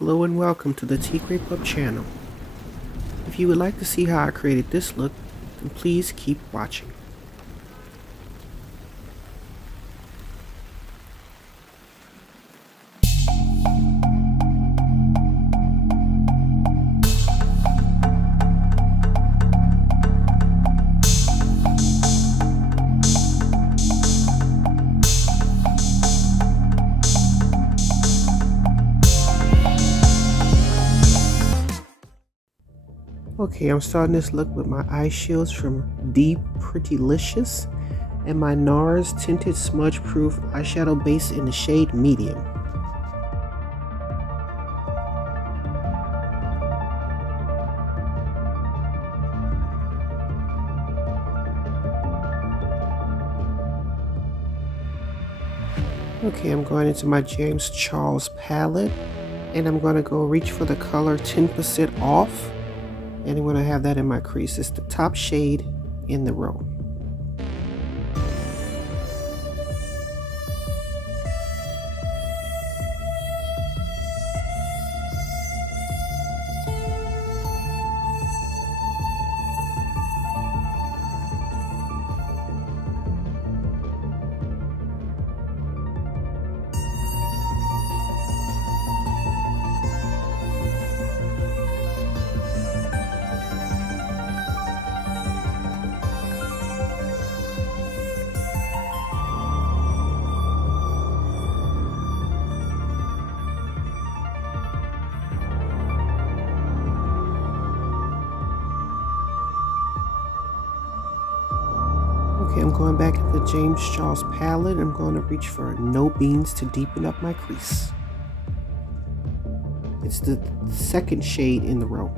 Hello and welcome to the Tigre.pup channel. If you would like to see how I created this look, then please keep watching. Okay, I'm starting this look with my eye shields from Prettilicious and my Nars tinted smudge proof eyeshadow base in the shade medium. Okay, I'm going into my James Charles palette and I'm going to go reach for the color 10% off. And I'm going to have that in my crease. It's the top shade in the row. Okay, I'm going back at the James Charles palette. I'm going to reach for No Beans to deepen up my crease. It's the second shade in the row.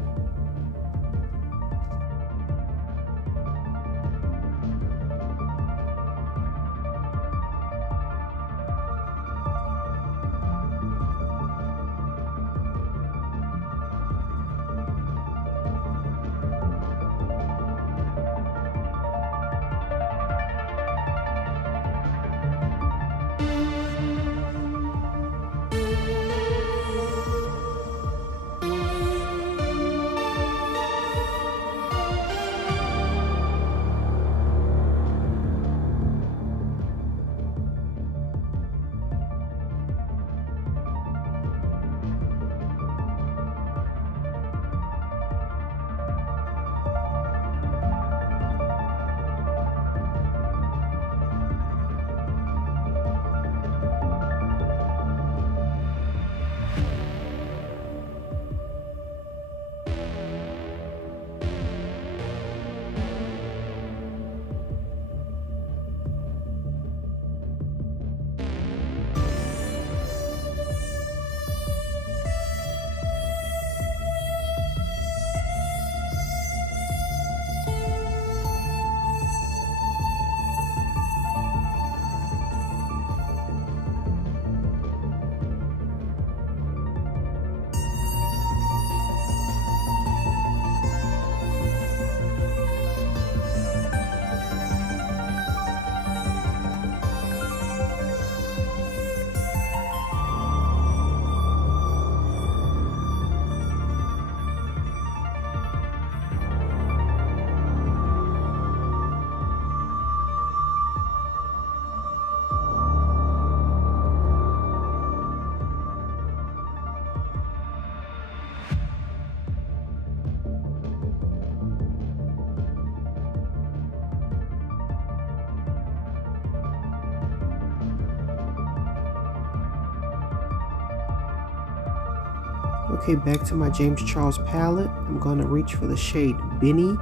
Okay, back to my James Charles palette. I'm going to reach for the shade Benny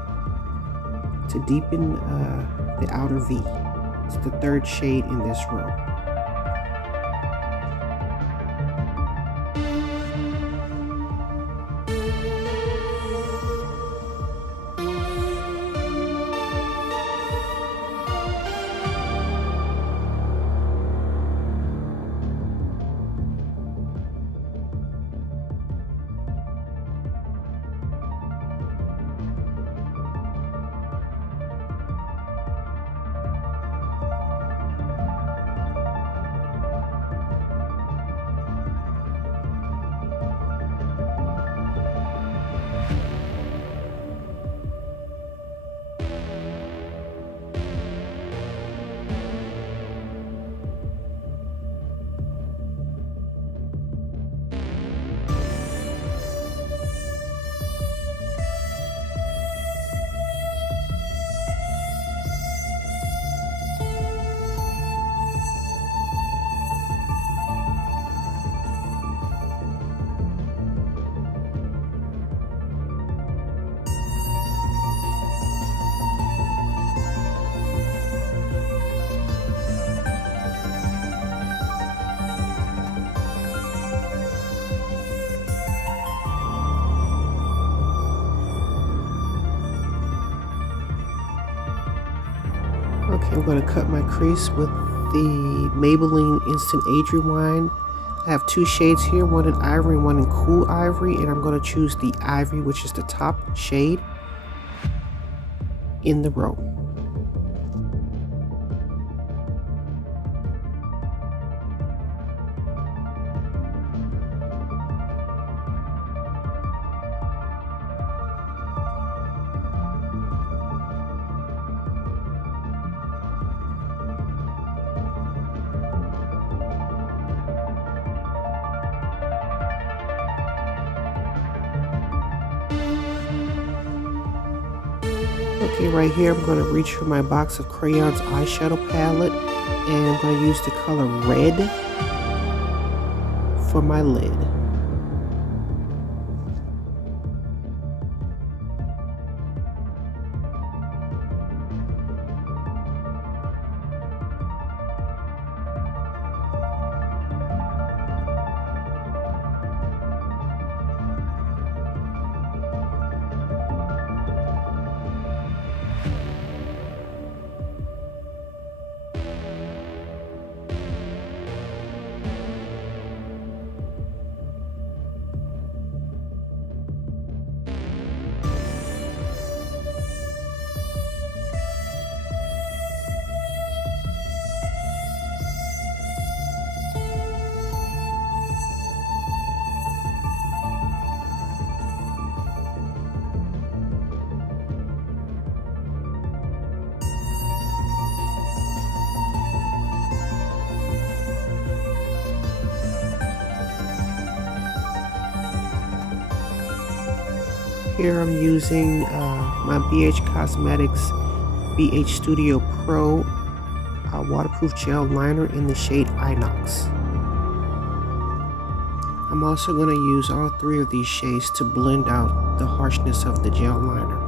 to deepen the outer V. It's the third shade in this row. Okay, I'm going to cut my crease with the Maybelline Instant Age Rewind. I have two shades here, one in ivory and one in cool ivory, and I'm going to choose the ivory, which is the top shade in the row. Okay, right here I'm going to reach for my box of Crayons eyeshadow palette, and I'm going to use the color red for my lid. Here I'm using my BHCosmetics Studio Pro waterproof gel liner in the shade Inox. I'm also going to use all three of these shades to blend out the harshness of the gel liner.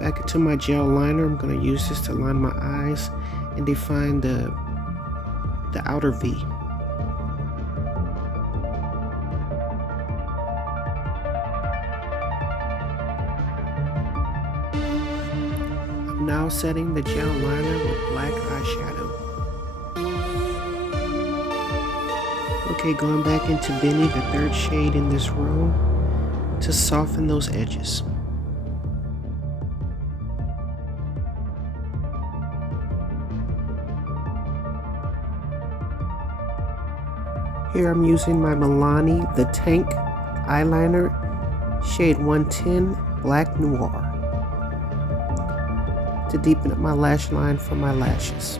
Back into my gel liner, I'm going to use this to line my eyes and define the outer V. I'm now setting the gel liner with black eyeshadow. Okay, going back into Benny, the third shade in this row, to soften those edges. Here I'm using my Milani The Tank eyeliner, shade 110 Black Noir, to deepen up my lash line for my lashes.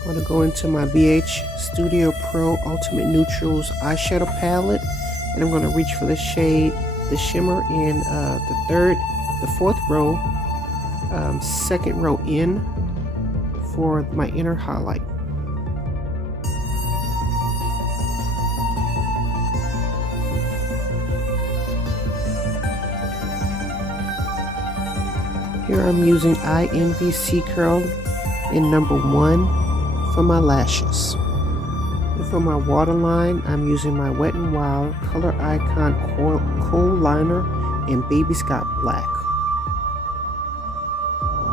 I'm going to go into my BH Studio Pro Ultimate Neutrals eyeshadow palette, and I'm going to reach for the shade, the shimmer, in the fourth row, second row in, for my inner highlight. Here I'm using I Envy C Curl in number 1 for my lashes. And for my waterline, I'm using my WetnWild coloricon kohl liner in Baby Scott Black.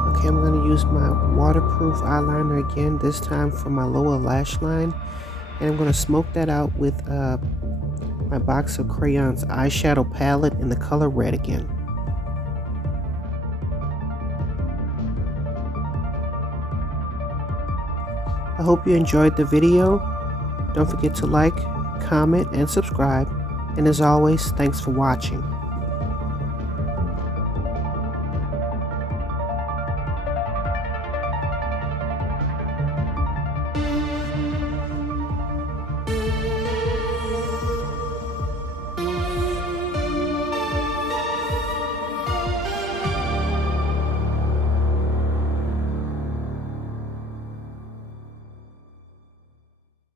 Okay, I'm going to use my waterproof eyeliner again, this time for my lower lash line, and I'm going to smoke that out with my box of Crayons eyeshadow palette in the color red again. I hope you enjoyed the video. Don't forget to like, comment, and subscribe. And as always, thanks for watching.